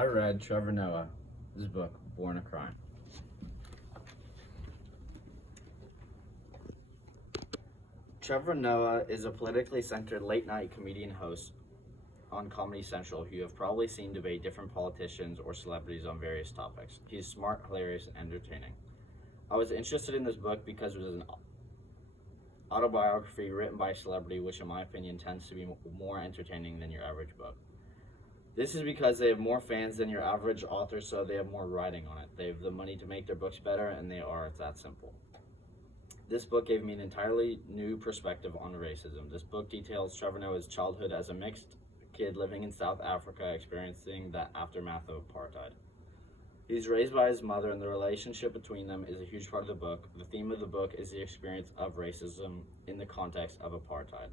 I read Trevor Noah's book, Born a Crime. Trevor Noah is a politically centered late-night comedian host on Comedy Central who you have probably seen debate different politicians or celebrities on various topics. He's smart, hilarious, and entertaining. I was interested in this book because it was an autobiography written by a celebrity, which in my opinion tends to be more entertaining than your average book. This is because they have more fans than your average author, so they have more writing on it. They have the money to make their books better, and it's that simple. This book gave me an entirely new perspective on racism. This book details Trevor Noah's childhood as a mixed kid living in South Africa, experiencing the aftermath of apartheid. He's raised by his mother, and the relationship between them is a huge part of the book. The theme of the book is the experience of racism in the context of apartheid.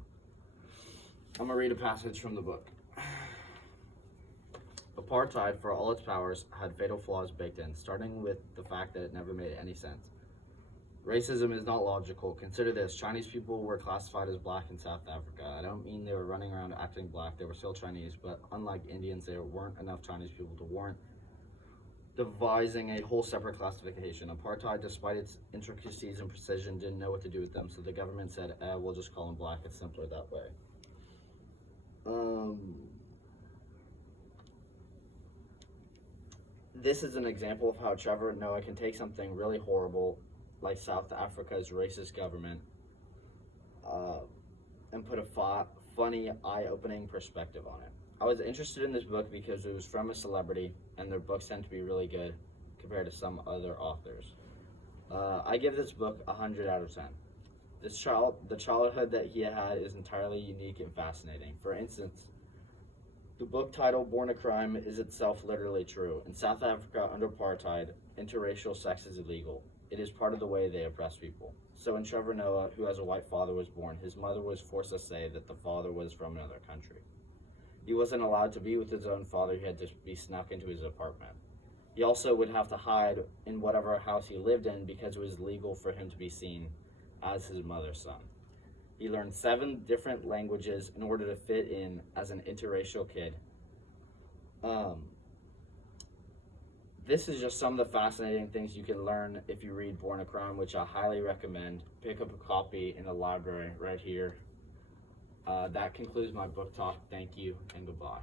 I'm going to read a passage from the book. Apartheid, for all its powers, had fatal flaws baked in, starting with the fact that it never made any sense. Racism is not logical. Consider this. Chinese people were classified as black in South Africa. I don't mean they were running around acting black. They were still Chinese, but unlike Indians, there weren't enough Chinese people to warrant devising a whole separate classification. Apartheid, despite its intricacies and precision, didn't know what to do with them, so the government said, we'll just call them black. It's simpler that way. This is an example of how Trevor Noah can take something really horrible like South Africa's racist government and put a funny, eye-opening perspective on it. I was interested in this book because it was from a celebrity, and their books tend to be really good compared to some other authors. I give this book 100 out of 10. The childhood that he had is entirely unique and fascinating. For instance, the book title, Born a Crime, is itself literally true. In South Africa, under apartheid, interracial sex is illegal. It is part of the way they oppress people. So when Trevor Noah, who has a white father, was born, his mother was forced to say that the father was from another country. He wasn't allowed to be with his own father. He had to be snuck into his apartment. He also would have to hide in whatever house he lived in because it was legal for him to be seen as his mother's son. He learned 7 different languages in order to fit in as an interracial kid. This is just some of the fascinating things you can learn if you read Born a Crime, which I highly recommend. Pick up a copy in the library right here. That concludes my book talk. Thank you and goodbye.